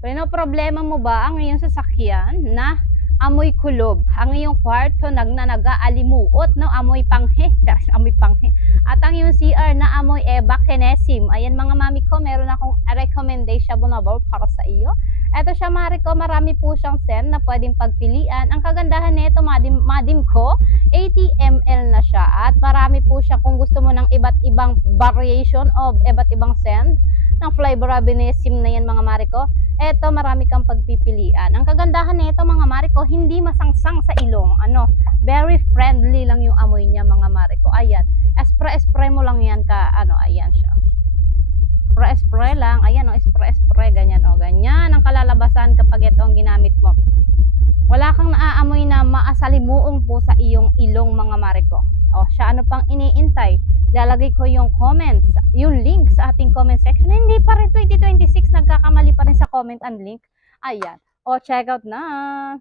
Problema mo ba ang iyong sasakyan na amoy kulob? Ang iyong kwarto nag-aalimuot, no? Amoy panghe, amoy panghe. At ang iyong CR na amoy evacuenesim. Ayan mga mami ko, meron akong recommendation para sa iyo. Eto siya mari ko, marami po siyang scent na pwedeng pagpilian. Ang kagandahan nito, madim ko, 80 ml na siya. At marami po siya kung gusto mo ng iba't ibang variation of iba't ibang scent ng flavorabinesim na yan mga mari ko. Eto, marami kang pagpipilian. Ang kagandahan nito mga mari ko, hindi masangsang sa ilong. Very friendly lang yung amoy niya mga mari ko. Ayan, spray mo lang yan ayan siya. Spray lang, ayan spray, ganyan ganyan ang kalalabasan kapag ito ang ginamit mo. Wala kang naaamoy na maasalimuong po sa iyong ilong mga mari ko. Siya ano pang iniintay? Lalagay ko yung comments, yung link sa ating comment section. Hindi pa rin 2026, nagkakamali pa rin sa comment and link. Ayan. Check out na.